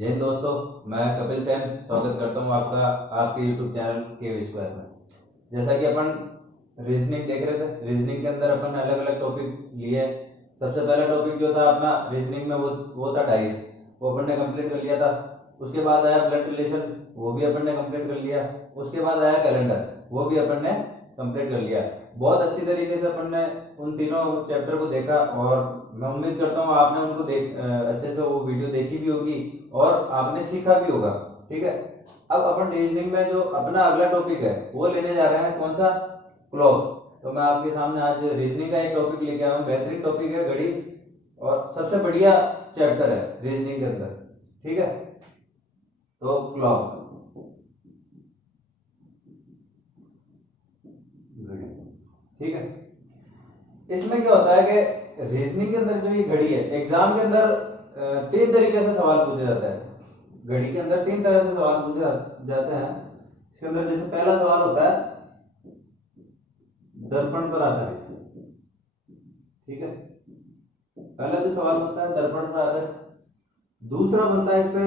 जय हिंद दोस्तों, मैं कपिल सेन स्वागत करता हूं आपका आपके YouTube चैनल के स्क्वायर में। जैसा कि अपन रीजनिंग देख रहे थे, रीजनिंग के अंदर अपन अलग अलग टॉपिक लिए। सबसे पहला टॉपिक जो था अपना रीजनिंग में वो था डाइस, वो अपन ने कंप्लीट कर लिया था। उसके बाद आया ब्लड रिलेशन, वो भी अपन ने कंप्लीट कर लिया। उसके बाद आया कैलेंडर, वो भी अपन ने कंप्लीट कर लिया। बहुत अच्छी तरीके से अपन ने उन तीनों चैप्टर को देखा और मैं उम्मीद करता हूँ आपने उनको अच्छे से वो वीडियो देखी भी होगी और आपने सीखा भी होगा। ठीक है, अब अपन रीजनिंग में जो अपना अगला टॉपिक है वो लेने जा रहे हैं, कौन सा? क्लॉक। तो मैं आपके सामने आज रीजनिंग का एक टॉपिक लेके आया हूँ। बेहतरीन टॉपिक है घड़ी और सबसे बढ़िया चैप्टर है रीजनिंग के अंदर। ठीक है, तो क्लॉक, ठीक है। इसमें क्या होता है कि रीजनिंग के अंदर जो ये घड़ी है, एग्जाम के अंदर तीन तरीके से सवाल पूछे जाते हैं। घड़ी के अंदर तीन तरह से सवाल पूछे जाते हैं। इसके अंदर जैसे पहला सवाल होता है दर्पण पर आधारित। ठीक है, पहला जो सवाल बनता है दर्पण पर आधारित। दूसरा बनता है इस पे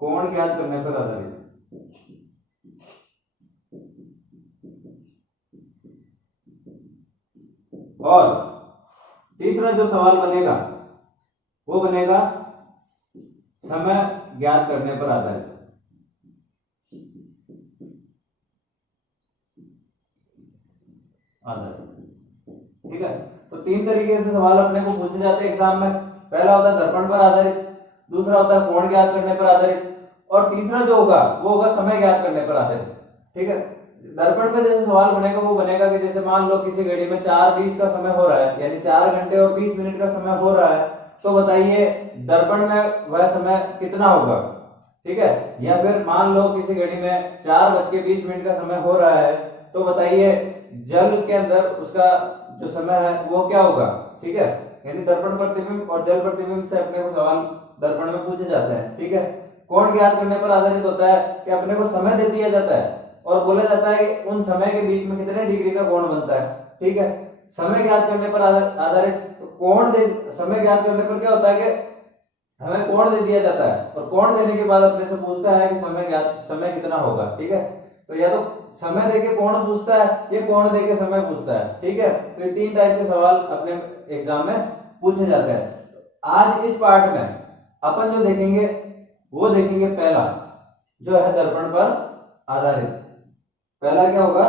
कोण ज्ञात करने पर आधारित। और तीसरा जो सवाल बनेगा वो बनेगा समय ज्ञात करने पर आधारित। ठीक है, तो तीन तरीके से सवाल अपने को पूछे जाते हैं एग्जाम में। पहला होता है दर्पण पर आधारित, दूसरा होता है कोण ज्ञात करने पर आधारित, और तीसरा जो होगा वो होगा समय ज्ञात करने पर आधारित। ठीक है, दर्पण पे जैसे सवाल बनेगा वो बनेगा कि जैसे मान लो किसी घड़ी में 4:20 का समय हो रहा है, यानी 4 घंटे और 20 मिनट का समय हो रहा है, तो बताइए दर्पण में वह समय कितना होगा। ठीक है, या फिर मान लो किसी घड़ी में 4:20 का समय हो रहा है, तो बताइए जल के अंदर उसका जो समय है वो क्या होगा। ठीक है, यानी दर्पण प्रतिबिंब और जल प्रतिबिंब से अपने को सवाल दर्पण में पूछे जाते हैं। ठीक है, कोण ज्ञात करने पर आधारित होता है कि अपने को समय दे दिया जाता है और बोला जाता है कि उन समय के बीच में कितने डिग्री का कोण बनता है। ठीक है, समय ज्ञात करने पर आधारित कोण दे, समय ज्ञात करने पर क्या होता है कि हमें कोण दे दिया जाता है और कोण देने के बाद अपने से पूछता है कि समय कितना होगा। ठीक है, तो या तो समय देके कोण पूछता है या कोण देके समय पूछता है। ठीक है, तो ये तीन टाइप के सवाल अपने एग्जाम में पूछे जाते हैं। आज इस पार्ट में अपन जो देखेंगे वो देखेंगे पहला जो है दर्पण पर आधारित। पहला क्या होगा?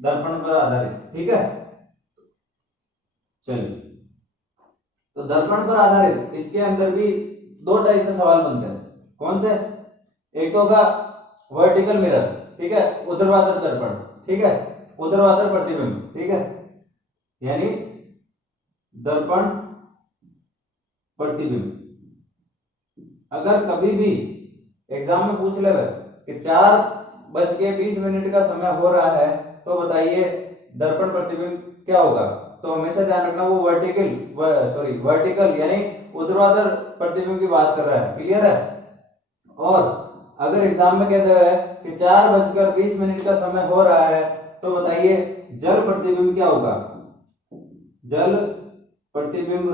दर्पण पर आधारित। ठीक है, चलिए, तो दर्पण पर आधारित इसके अंदर भी दो टाइप से सवाल बनते हैं। कौन से? एक तो होगा वर्टिकल मिरर, ठीक है, ऊर्ध्वाधर दर्पण। ठीक है, ऊर्ध्वाधर प्रतिबिंब। ठीक है, यानी दर्पण प्रतिबिंब। अगर कभी भी एग्जाम में पूछ ले कि 4:20 का समय हो रहा है, तो बताइए दर्पण प्रतिबिंब क्या होगा, तो हमेशा ध्यान रखना वो वर्टिकल यानी ऊर्ध्वाधर प्रतिबिंब की बात कर रहा है। क्लियर है? और अगर एग्जाम में कहते हुए कि 4:20 का समय हो रहा है, तो बताइए जल प्रतिबिंब क्या होगा। जल प्रतिबिंब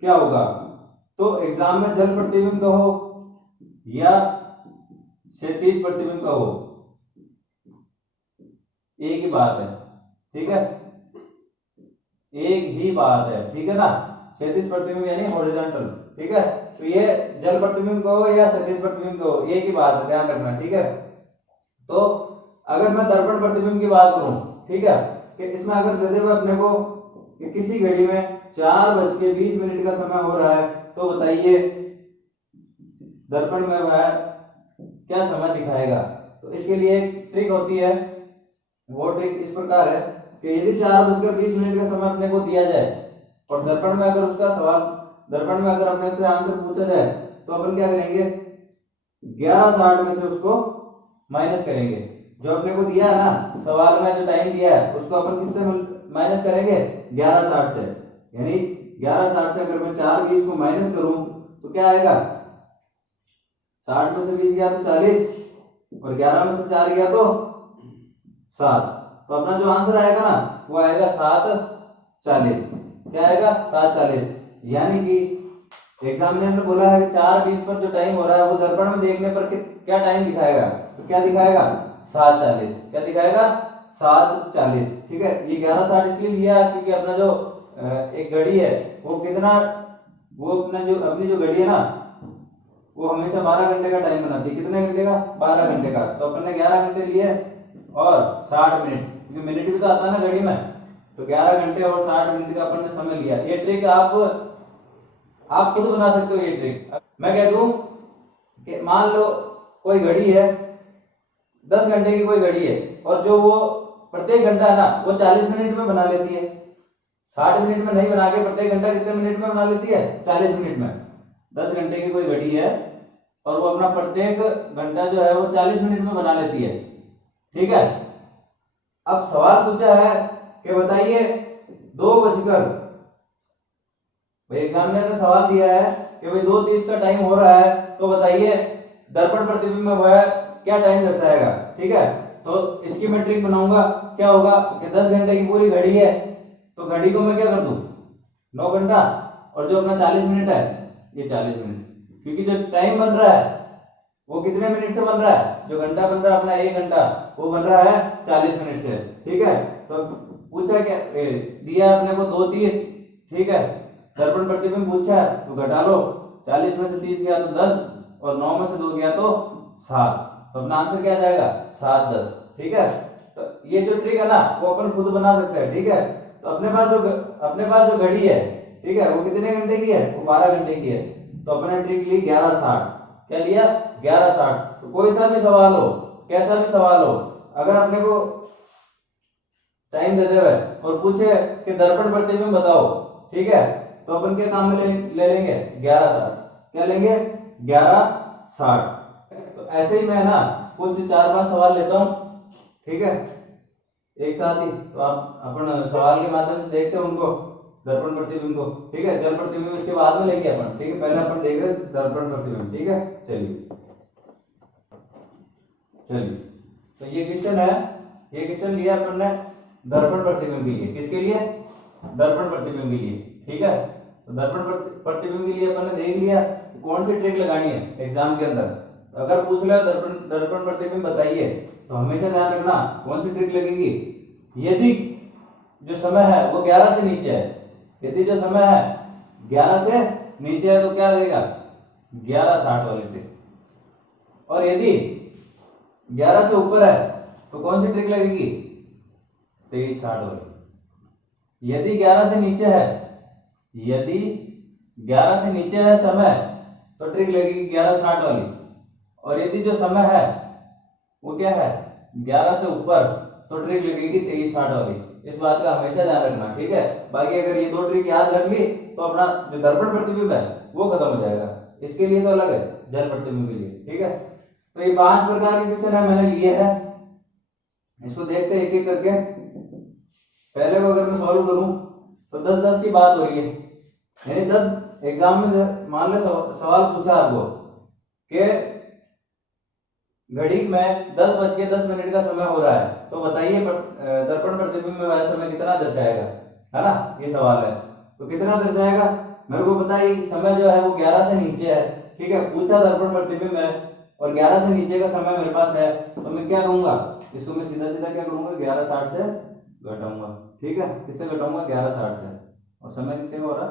क्या होगा, तो एग्जाम में जल प्रतिबिंब कहो या क्षैतिज प्रतिबिंब कहो, एक ही बात है। ठीक है, एक ही बात है। ठीक है ना, क्षैतिज प्रतिबिंब यानी हॉरिजॉन्टल। ठीक है, तो ये जल प्रतिबिंब कहो या क्षैतिज प्रतिबिंब कहो, एक ही बात है, ध्यान रखना। ठीक है, तो अगर मैं दर्पण प्रतिबिंब की बात करूं, ठीक है, कि इसमें अगर दे दे अपने को कि किसी घड़ी में 4:20 का समय हो रहा है, तो बताइए दर्पण में वह क्या समय दिखाएगा। तो इसके लिए एक ट्रिक होती है, वो ट्रिक इस प्रकार है कि यदि 4:20 का समय अपने को दिया जाए और दर्पण में अगर उसका सवाल, दर्पण में अगर अपने से आंसर पूछा जाए, तो अपन क्या करेंगे, 11:60 में से उसको माइनस करेंगे। जो अपने को दिया है ना सवाल में, जो टाइम दिया है उसको अपन किससे माइनस करेंगे? 11:60 से। यानी 11:60 से अगर मैं 4:20 को माइनस करूं तो क्या आएगा? 60 में से 20 गया तो 40 और 11 में से 4 गया तो 7। तो अपना जो आंसर आएगा ना वो आएगा 7:40। क्या आएगा? 7:40। यानी कि एग्जामिनर ने बोला है कि 4:20 पर जो टाइम हो रहा है वो दर्पण में देखने पर क्या टाइम दिखाएगा, तो क्या दिखाएगा 7:40। क्या दिखाएगा 7:40। ठीक है, ये 11:60 इसलिए लिया क्योंकि अपना जो एक घड़ी है वो कितना, वो अपनी जो घड़ी है ना वो हमेशा 12 घंटे का टाइम बनाती है। कितने घंटे का 12 घंटे का। तो अपन ने 11 घंटे लिए और 60 मिनट, क्योंकि मिनट भी तो आता है ना घड़ी में, तो 11 घंटे और 60 मिनट का अपन ने समय लिया। ये ट्रिक आप खुद बना सकते हो। ये ट्रिक मैं कह दूं कि मान लो कोई घड़ी है 10 घंटे की, कोई घड़ी है और जो वो प्रत्येक घंटा है ना वो 40 मिनट में बना लेती है। 60 मिनट में नहीं बना के प्रत्येक घंटा कितने मिनट में बना लेती है 40 मिनट में। 10 घंटे की कोई घड़ी है और वो अपना प्रत्येक घंटा जो है वो 40 मिनट में बना लेती है। ठीक है, अब सवाल पूछा है कि बताइए 2 बजकर, भाई एग्जामिनर ने सवाल दिया है कि भाई 2:30 का टाइम हो रहा है, तो बताइए दर्पण प्रतिबिंब में वह क्या टाइम दर्शाएगा। ठीक है, तो इसकी मैं ट्रिक बनाऊंगा। क्या होगा कि 10 घंटे की पूरी घड़ी है तो घड़ी को मैं क्या कर दूं 9 घंटा, और जो अपना 40 मिनट है ये 40 मिनट, क्योंकि जो टाइम बन रहा है वो कितने मिनट से बन रहा है, जो घंटा बन रहा है अपना 1 घंटा वो बन रहा है 40 मिनट से। ठीक है, तो पूछा क्या दिया अपने को 2:30। ठीक है, दर्पण प्रतिबिंब पूछा है तो घटा लो, 40 में से 30 गया तो 10 और 9 में से 2 गया तो 7, तो अपना आंसर क्या जाएगा 7:10। ठीक है, तो ये जो ट्रिक है ना वो अपन खुद बना सकते हैं। ठीक है, तो अपने पास जो घड़ी है, ठीक है, वो कितने घंटे की है, वो 12 घंटे की है। तो अपने ट्रिक ली 11:60। क्या लिया 11:60। तो कोई सा भी सवाल हो, कैसा भी सवाल हो, अगर अपने को टाइम दे दे और पूछे कि दर्पण प्रतिबिंब बताओ, ठीक है, तो अपन के काम में ले लेंगे 11:60। क्या लेंगे 11:60। तो ऐसे ही मैं ना कुछ 4-5 सवाल लेता हूं, ठीक है, एक साथ ही। तो आप अपन सवाल के माध्यम से देखते हैं उनको, दर्पण प्रतिबिंब को। ठीक है, जल प्रतिबिंब इसके बाद में लेंगे अपन। ठीक है, पहले अपन देख रहे दर्पण प्रतिबिंब। ठीक है, चलिए तो ये क्वेश्चन है, ये क्वेश्चन लिया अपन ने दर्पण प्रतिबिंब के लिए। किसके लिए, दर्पण प्रतिबिंब के लिए। ठीक है, तो दर्पण प्रतिबिंब के लिए अपन ने देख लिया कौन सी ट्रिक लगानी है एग्जाम के अंदर। तो अगर पूछ ले दर्पण प्रतिबिंब बताइए तो हमेशा ध्यान रखना कौन सी ट्रिक लगेगी। यदि जो समय है वो 11 से नीचे है, यदि जो समय है 11 से नीचे है तो क्या लगेगा 11:60 वाली ट्रिक। और यदि 11 से ऊपर है तो कौन सी ट्रिक लगेगी 23:60 वाली। यदि 11 से नीचे है, यदि 11 से नीचे है समय तो ट्रिक लगेगी 11:60 वाली। और यदि जो समय है वो क्या है 11 से ऊपर तो ट्रिक लगेगी 23:60 वाली। इस बात का हमेशा ध्यान रखना। ठीक है, बाकी अगर ये 2 ट्रिक याद रख ली तो अपना जो दर्पण प्रतिबिंब है वो खत्म हो जाएगा। इसके लिए तो अलग है, जल प्रतिबिंब के लिए। ठीक है, तो ये 5 प्रकार के क्वेश्चन है मैंने लिए हैं, इसको देखते हैं एक एक करके। पहले को अगर मैं सॉल्व करूं तो 10-10 की बात हो रही है, यानी 10 एग्जाम में मान लो सवाल पूछा आपको कि घड़ी में 10:10 का समय हो रहा है, तो बताइए दर्पण प्रतिबिंब में वह समय कितना दर्शाएगा, है ना, ये सवाल है। तो कितना दर्शाएगा मेरे को पता है, समय जो है वो 11 से नीचे है। ठीक है, पूछा दर्पण प्रतिबिंब है और 11 से नीचे का समय मेरे पास है, तो मैं क्या कहूंगा, इसको मैं सीधा सीधा क्या करूंगा 11:60 से घटाऊंगा। ठीक है, किससे घटाऊंगा 11:60 से, और समय कितने का हो रहा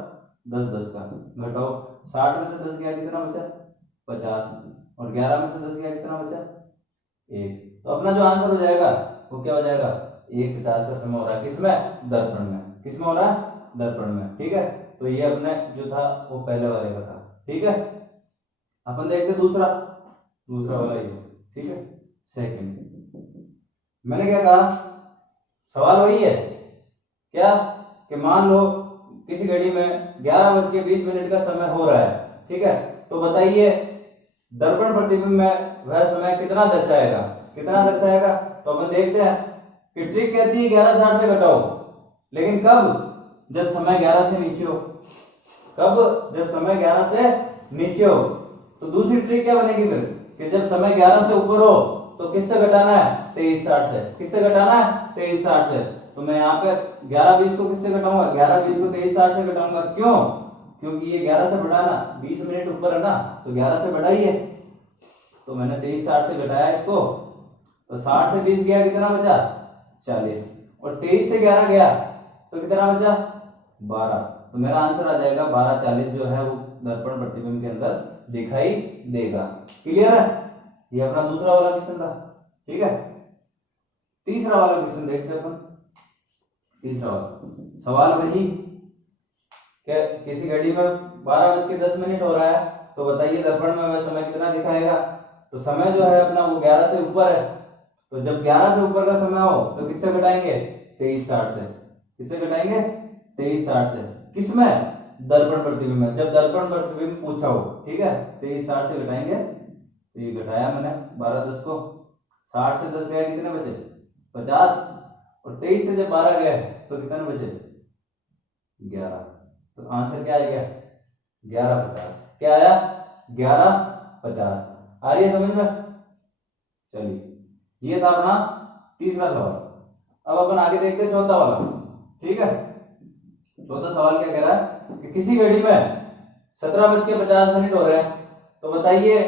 10:10 का, घटाओ 60 में से 10 गया कितना बचा 50, और 11 में से 10 गया कितना बचा 1। तो अपना जो आंसर हो जाएगा वो क्या हो जाएगा 1:50 का समय हो रहा है किसमें दर्पण में, किसमें हो रहा है दर्पण में। ठीक है, तो ये अपने जो था वो पहले वाले का था। ठीक है, अपन देखते दूसरा वाला ये। ठीक है, सेकंड मैंने क्या कहा, सवाल वही है क्या कि मान लो किसी घड़ी में 11:20 का समय हो रहा है। ठीक है, तो बताइए दर्पण प्रतिबिंब में वह समय कितना दर्शाएगा, कितना दर्शाएगा। तो अपन देखते हैं कि ट्रिक कहती है 11:60 से घटाओ, लेकिन कब, जब समय 11 से नीचे हो। कब, जब समय 11 से नीचे हो। तो दूसरी ट्रिक क्या बनेगी फिर कि जब समय 11 से ऊपर हो तो किससे घटाना है 23:60 से, किससे घटाना है 23:60 से। तो मैं यहाँ पे 11:20 को किससे घटाऊंगा, 11:20 को 23:60 से घटाऊंगा। क्यों, क्योंकि ये 11 से बड़ा ना, 20 मिनट ऊपर है ना, तो 11 से बड़ा ही है। तो मैंने 23:60 से घटाया इसको, तो 60 से 20 गया, कितना बचा? 40। और 23 से 11 गया तो कितना बचा? 12। तो मेरा आंसर आ जाएगा 12:40 जो है वो दर्पण प्रतिबिंब के अंदर दिखाई देगा। क्लियर है? ये अपना दूसरा वाला क्वेश्चन था। ठीक है, तीसरा वाला क्वेश्चन देखते हैं अपन। तीसरा वाला सवाल वही कि किसी घड़ी में 12:10 हो रहा है, तो बताइए दर्पण में वह समय कितना दिखाएगा? तो समय जो है अपना वो 11 से ऊपर है, तो जब 11 से ऊपर का समय हो तो किससे घटाएंगे? 23:60 से। किससे घटाएंगे? 23:60 से। किसमें? दर्पण प्रतिबिंब में, जब दर्पण प्रतिबिंब पूछा हो। ठीक है, 23:60 से घटाएंगे। तो ये घटाया मैंने 12:10 को, 60 से 10 गया, कितने बचे? 50। और 23 से जब 12 गए तो कितने बचे? 11। तो आंसर क्या आ गया? 11:50। क्या आया? 11:50। आ रही है समझ में? चलिए, ये था अपना तीसरा सवाल। अब अपन आगे देखते हैं चौथा वाला। ठीक है, चौथा सवाल क्या कह रहा है कि किसी घड़ी में 17:50 हो रहे हैं, तो बताइए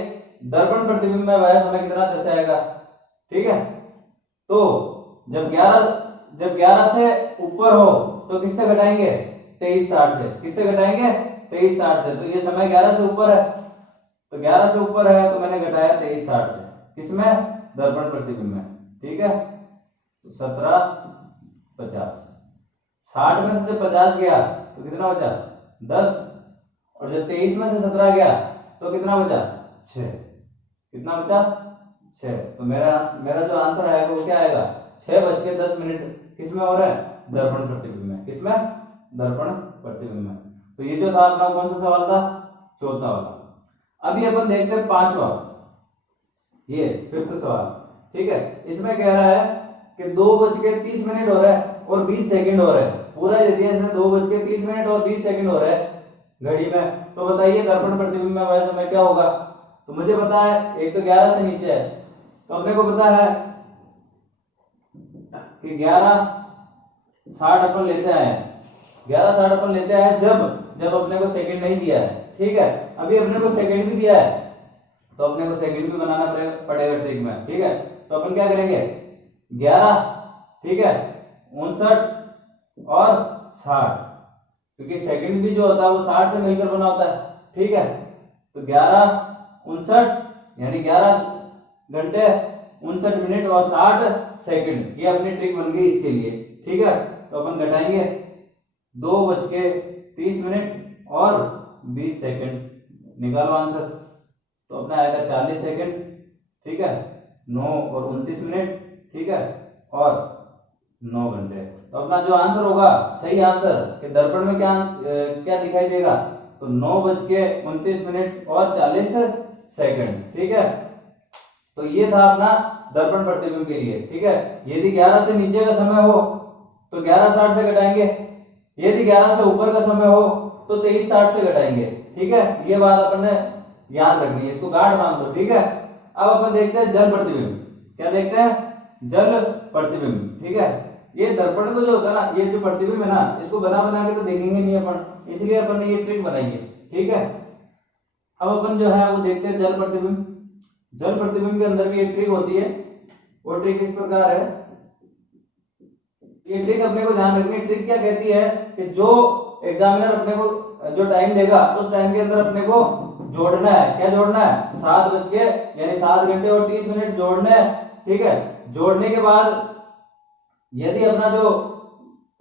दर्पण प्रतिबिंब में वह समय कितना दर्शाएगा? ठीक है, तो जब 11 से ऊपर हो तो किससे घटाएंगे? 23:60 से। किससे घटाएंगे? 23:60 से। तो ये समय 11 से ऊपर है, तो 11 से ऊपर है तो मैंने घटाया 23:60 से। किसमें? दर्पण प्रतिबिंब में। ठीक है, तो 17:50। 60 में से जब 50 गया तो कितना बचा? 10। और जब 23 में से 17 गया तो कितना बचा? 6। कितना बचा? 6। तो मेरा जो आंसर आएगा वो क्या आएगा? 6:10 किसमें हो रहा है? दर्पण प्रतिबिंब में। किसमें? दर्पण प्रतिबिंब में। तो ये जो था अपना कौन सा सवाल था? चौथा वाला। अभी अपन देखते हैं पांचवा, ये फिफ्थ सवाल। ठीक है, इसमें कह रहा है कि 2:30 हो रहा है और 20 सेकंड हो रहा है। पूरा दे दिया इसमें 2:30 और 20 सेकंड हो रहा है घड़ी में, तो बताइए दर्पण प्रतिबिंब में वह समय क्या होगा? तो मुझे पता है एक तो 11 से नीचे है, तो अपने को पता है कि 11:60 अपन लेते आए हैं। 11:60 अपन लेते आए जब अपने को सेकंड नहीं दिया है। ठीक है, अभी अपने को सेकंड भी दिया है, तो अपने को सेकंड भी बनाना पड़ेगा ट्रिक में। ठीक है, तो अपन क्या करेंगे? 11, ठीक है, 59 और 60, क्योंकि सेकंड भी जो होता है वो 60 से मिलकर बना होता है। ठीक है, तो 11, 59 यानी 11 घंटे 59 और 60 सेकंड, ये अपनी ट्रिक बन गई इसके लिए। ठीक है, तो अपन घटाएंगे 2:30 और 20 सेकंड, निकालो आंसर। तो अपना आएगा 40 सेकंड। ठीक है, 9 और 29 मिनट। ठीक है, और 9 घंटे। तो अपना जो आंसर होगा, सही आंसर कि दर्पण में क्या दिखाई देगा? तो 9:29 और 40 सेकंड। ठीक है, तो ये था अपना दर्पण प्रतिबिंब के लिए। ठीक है, यदि 11 से नीचे का समय हो तो 11:60 से घटाएंगे, यदि 11 से ऊपर का समय हो तो 23:60 से घटाएंगे। ठीक है, ये बात अपन ने याद रखनी है, इसको गांठ बांध दो। ठीक है, अब अपन देखते हैं जल प्रतिबिंब। क्या देखते हैं? जल प्रतिबिंब। ठीक है, ये दर्पण को जो होता है ना, ये जो प्रतिबिंब है ना, इसको बना के तो देखेंगे नहीं अपन, इसलिए अपन ने ये ट्रिक बनाई है। ठीक है, अब अपन जो है वो देखते हैं जल प्रतिबिंब। जल प्रतिबिंब के अंदर भी एक ट्रिक होती है, वो ट्रिक इस प्रकार है। ये ट्रिक अपने को ध्यान रखनी है। ट्रिक क्या कहती है कि जो एग्जामिनर अपने को जो टाइम देगा उस टाइम के अंदर अपने को जोड़ना है। क्या जोड़ना है? 7 बज के यानी 7 घंटे और 30 मिनट जोड़ने हैं। ठीक है, जोड़ने के बाद यदि अपना जो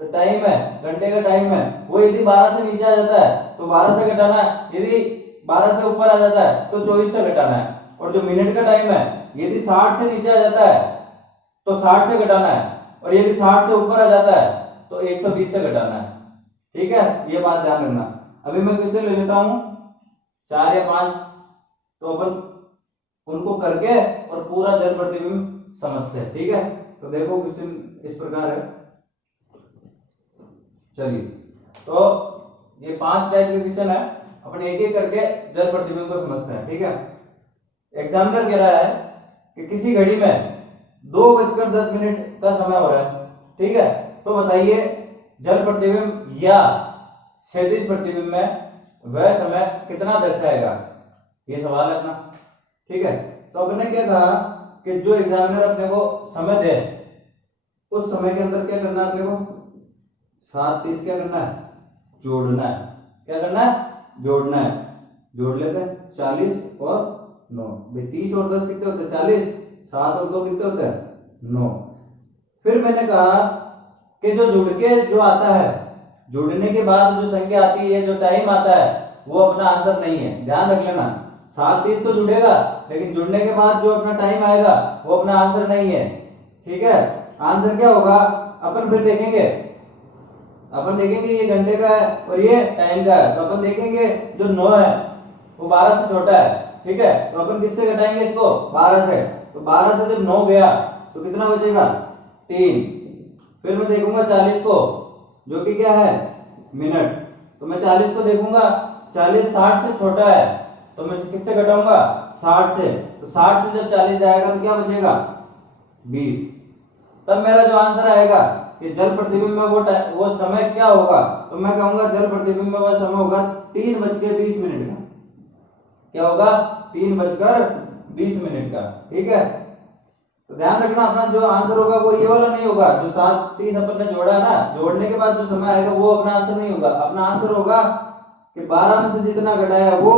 टाइम है, घंटे का टाइम है, वो यदि 12 से नीचे आ जाता है तो 12 से घटाना है, यदि 12 से ऊपर आ जाता है तो 24 से घटाना है। और जो मिनट का टाइम है, यदि 60 से नीचे आ जाता है तो 60 से घटाना है, और यदि 60 से ऊपर आ जाता है तो 120 से घटाना है। ठीक है, ये बात ध्यान रखना। अभी मैं क्वेश्चन ले लेता हूं 4 या 5, तो अपन उनको करके और पूरा जल प्रतिबिंब समझते हैं। ठीक है, तो देखो क्वेश्चन इस प्रकार है। चलिए, तो ये 5 टाइप के क्वेश्चन है, अपन एक एक करके जल प्रतिबिंब को समझते हैं। ठीक है, एग्जामिनर कह रहा है कि किसी घड़ी में 2:10 का समय हो रहा है। ठीक है, तो बताइए जल प्रतिबिंब या क्षैतिज प्रतिबिंब में वह समय कितना दर्शाएगा, ये सवाल है अपना। ठीक है, तो अपने क्या कहा कि जो एग्जामिनर अपने को समय दे उस समय के अंदर क्या करना है अपने को, 7 30 क्या करना है, जोड़ना है। क्या करना है, जोड़ना है। जोड़ लेते हैं 40 और 9, 30 और 10 कितने होते हैं 40, 7 और 2 कितने होते हैं 9। फिर मैंने कहा कि जो जुड़ के जो आता है, जुड़ने के बाद जो संख्या आती है, जो टाइम आता है, वो अपना आंसर नहीं है, ध्यान रख लेना। 7 30 तो जुड़ेगा, लेकिन जुड़ने के बाद जो अपना टाइम आएगा वो अपना आंसर नहीं है। ठीक है, आंसर क्या होगा अपन फिर देखेंगे। अपन देखेंगे ये घंटे का है और ये टाइम का है, तो अपन देखेंगे जो 9 है वो 12 से छोटा है। ठीक है, तो अपन किससे घटाएंगे इसको, 12 से। तो 12 से जब 9 गया तो कितना बचेगा, 3। फिर मैं देखूंगा 40 को, जो कि क्या है, मिनट। तो मैं 40 को देखूंगा, 40 60 से छोटा है, तो मैं किससे घटाऊंगा, 60 से। तो 60 से जब 40 जाएगा तो क्या बचेगा, 20। तब मेरा जो आंसर आएगा कि जल प्रतिबिंब में वो समय क्या होगा, तो मैं कहूंगा जल प्रतिबिंब में वह समय होगा 3:20 का। क्या होगा, 3:20 का। ठीक है, तो ध्यान रखना अपना जो आंसर होगा वो ये वाला नहीं होगा, जो 7 30 अपन ने जोड़ा है ना, जोड़ने के बाद जो समय आएगा वो अपना आंसर नहीं होगा। अपना आंसर होगा कि 12 में से जितना घटाया वो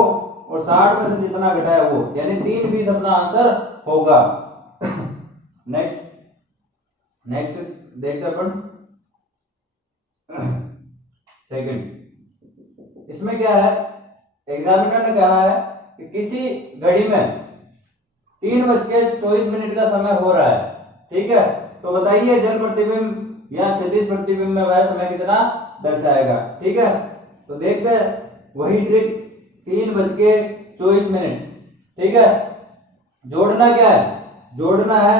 और 60 में से जितना घटाया वो, यानी 3:20 अपना आंसर होगा। नेक्स्ट नेक्स्ट देखते अपन सेकंड। इसमें क्या है, एग्जामिनर ने कहा है कि किसी घड़ी में 3:24 का समय हो रहा है। ठीक है, तो बताइए जल प्रतिबिंब या क्षैतिज प्रतिबिंब में वह समय कितना दर्शाएगा। ठीक है, तो देखते हैं वही ट्रिक, 3:24। ठीक है, जोड़ना क्या है, जोड़ना है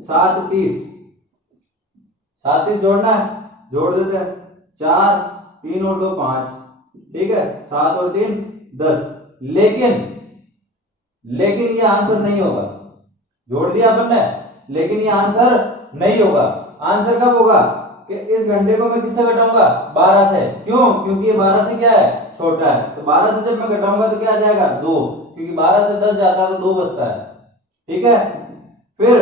7 30, 7 30 जोड़ना है, जोड़ देते हैं 4 3 और 2 5। ठीक है, 7 और 3 10। लेकिन ये आंसर नहीं होगा, जोड़ दिया अपन ने, लेकिन ये आंसर नहीं होगा। आंसर कब होगा कि इस घंटे को मैं किससे घटाऊंगा, 12 से। क्यों, क्योंकि ये 12 से क्या है, छोटा है। तो 12 से जब मैं घटाऊंगा तो क्या आ जाएगा, 2, क्योंकि 12 से 10 जाता है तो 2 बचता है। ठीक है, फिर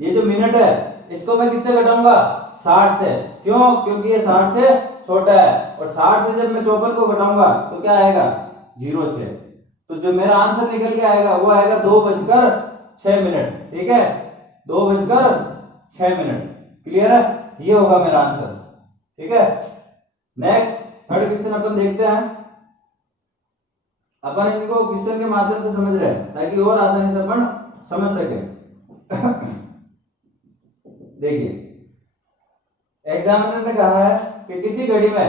ये जो मिनट है इसको मैं किससे घटाऊंगा, 60 से। क्यों, क्योंकि ये 60 से छोटा है, और 60 से जब मैं 54 को घटाऊंगा तो क्या आएगा, 0:06। तो जो मेरा आंसर निकल के आएगा वो आएगा 2:06। ठीक है, 2:06। क्लियर है, ये होगा मेरा आंसर। ठीक है, नेक्स्ट थर्ड क्वेश्चन अपन देखते हैं। अपन इनको क्वेश्चन के माध्यम से समझ रहे हैं ताकि और आसानी से अपन समझ सके। देखिए, एग्जामिनर ने कहा है कि किसी घड़ी में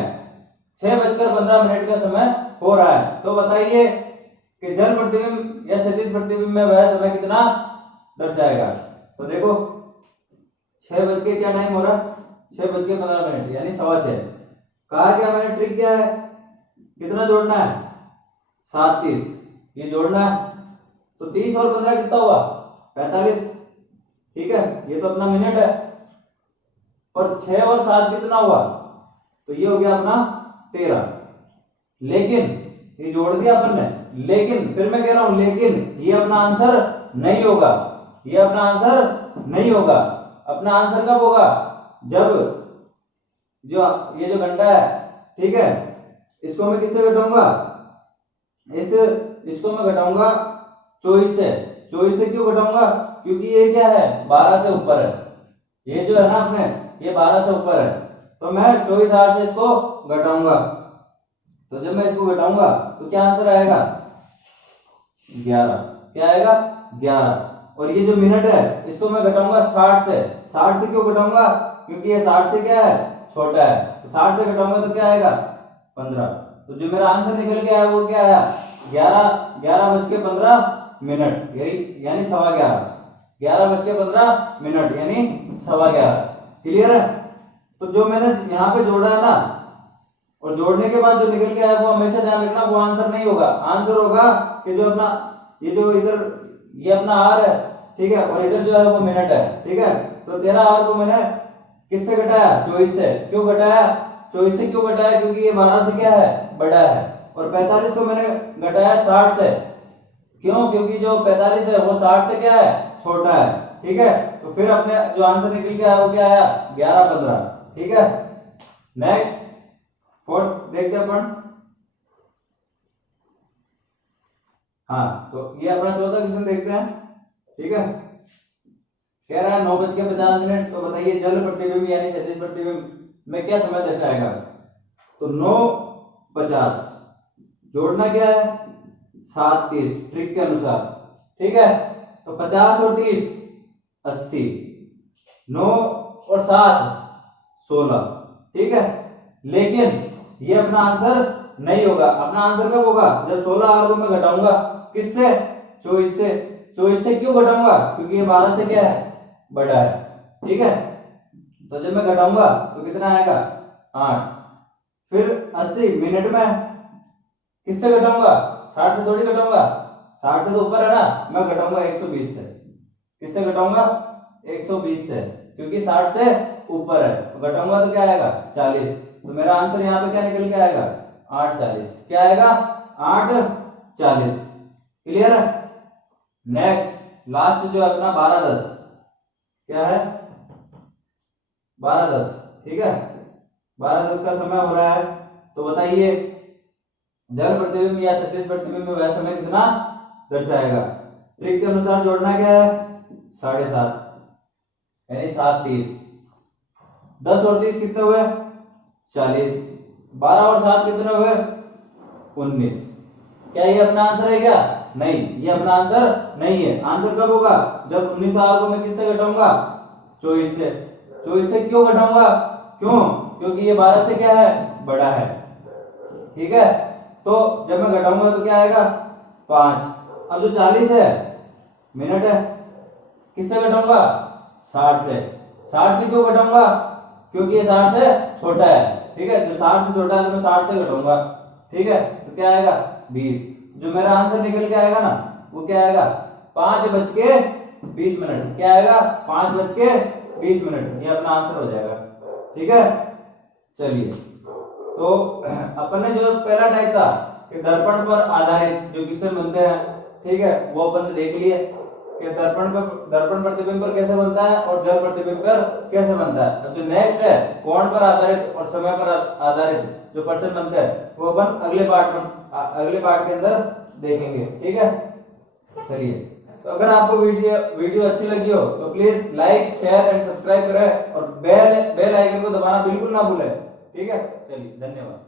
6:15 का समय हो रहा है, तो बताइए कि जल प्रतिबिंब या क्षैतिज प्रतिबिंब में वह समय कितना दर्शाएगा। तो देखो 6 बज के क्या टाइम हो रहा है, 6:15 यानी 6:15। कहा क्या मैंने, ट्रिक क्या है, कितना जोड़ना है, 7 30, ये जोड़ना है। तो 30 और 15 कितना हुआ, 45। ठीक है, ये तो अपना मिनट है। और 6 और 7 कितना हुआ, तो ये हो गया अपना 13। लेकिन ये जोड़ दिया अपन ने, लेकिन फिर मैं कह रहा हूं लेकिन ये अपना आंसर नहीं होगा, ये अपना आंसर नहीं होगा। अपना आंसर कब होगा, जब जो ये जो घंटा है, ठीक है, इसको मैं किससे घटाऊंगा, इसको मैं घटाऊंगा 24 से। 24 से क्यों घटाऊंगा, क्योंकि ये क्या है, 12 से ऊपर है। ये जो है ना अपने, ये 12 से ऊपर है, तो मैं 24 से इसको घटाऊंगा। तो जब मैं इसको घटाऊंगा तो क्या आंसर आएगा, 11। क्या आएगा, 11। और ये जो मिनट है इसको मैं घटाऊंगा 60 से। 60 से क्यों घटाऊंगा, क्योंकि ये 60 से क्या है, छोटा है। तो 60 से घटाऊंगा तो क्या आएगा, 15। तो जो मेरा आंसर निकल के आया वो क्या आया, 11:15 यही यानी 11:15। 11:15 यानी 11:15। क्लियर है। तो जो मैंने यहाँ पे जोड़ा है ना, और जोड़ने के बाद जो निकल के आया वो हमेशा ध्यान रखना, वो आंसर नहीं होगा। आंसर होगा कि जो अपना ये जो इधर ये अपना आर है, ठीक है, और इधर जो है वो मिनट है। ठीक है, तो 13 को मैंने किससे घटाया, 24 से। क्यों घटाया, 24 से क्यों घटाया, क्योंकि ये 12 से क्या है, बड़ा है। और 45 को मैंने घटाया 60 से। क्यों? क्योंकि जो 45 है वो 60 से क्या है, छोटा है। ठीक है, तो फिर अपने जो आंसर निकल के आया वो क्या आया, 11-15। ठीक है, नेक्स्ट फोर्थ देखते हैं अपन। हाँ, तो ये अपना चौथा क्वेश्चन देखते हैं। ठीक है, कह रहा है 9:50 तो बताइए जल प्रतिबिंब यानी क्षैतिज प्रतिबिंब में क्या समय दर्शाएगा। तो 9:50 जोड़ना क्या है, 7:30 ट्रिक के अनुसार। ठीक है, तो 50 और 30 80, 9 और 7 16। ठीक है, लेकिन ये अपना आंसर नहीं होगा। अपना आंसर कब होगा, जब 16 को मैं घटाऊंगा किससे, 24 से। 24 से क्यों घटाऊंगा, क्योंकि ये 12 से क्या है, बड़ा है। ठीक है, तो जब मैं घटाऊंगा तो कितना आएगा, 8। फिर 80 मिनट में किससे घटाऊंगा, 60 से थोड़ी घटाऊंगा, 60 से तो ऊपर है ना, मैं घटाऊंगा 120 से। किससे घटाऊंगा, 120 से, क्योंकि 60 से ऊपर है। तो घटाऊंगा तो क्या आएगा, 40। तो मेरा आंसर यहाँ पे क्या निकल के आएगा, 8:40। क्या आएगा, 8:40। क्लियर है। नेक्स्ट लास्ट जो है अपना 12:10, क्या है, 12:10। ठीक है, 12:10 का समय हो रहा है। तो बताइए जल प्रतिबिंब या क्षैतिज प्रतिबिंब में वह समय कितना दर्शाएगा। ट्रिक के अनुसार जोड़ना क्या है, 7.5 यानी 7:30। 10 और 30 कितने हुए, 40। 12 और 7 कितने हुए, 19। क्या ये अपना आंसर है क्या, नहीं, ये अपना आंसर नहीं है। आंसर कब होगा, जब 19 को मैं किससे घटाऊंगा, 24 से। 24 से क्यों घटाऊंगा, क्यों, क्योंकि ये 12 से क्या है, बड़ा है। ठीक है, तो जब मैं घटाऊंगा तो क्या आएगा, 5। अब जो 40 है मिनट है, किससे घटाऊंगा, 60 से। 60 से क्यों घटाऊंगा, क्योंकि ये 60 से छोटा है। ठीक है, जो 60 से छोटा है तो मैं 60 से घटाऊंगा। ठीक है, तो क्या आएगा, 20। जो मेरा आंसर निकल के आएगा ना, वो क्या आएगा, 5:20 मिनट। क्या आएगा, 5:20 मिनट। ये अपना आंसर हो जाएगा। ठीक है, चलिए, तो अपन ने जो पहला टाइप था कि दर्पण पर आधारित जो क्वेश्चन बनते हैं, ठीक है, वो अपन ने देख लिए कि दर्पण प्रतिबिंब पर कैसे बनता है और जल प्रतिबिंब पर कैसे बनता है। अब जो नेक्स्ट है कोण पर आधारित और समय पर आधारित जो प्रश्न बनते हैं वो अपन अगले पार्ट के अंदर देखेंगे। ठीक है, चलिए, तो अगर आपको वीडियो अच्छी लगी हो तो please like share and subscribe करें और बेल आइकन को दबाना बिल्कुल ना भूलें। ठीक है, चलिए, धन्यवाद।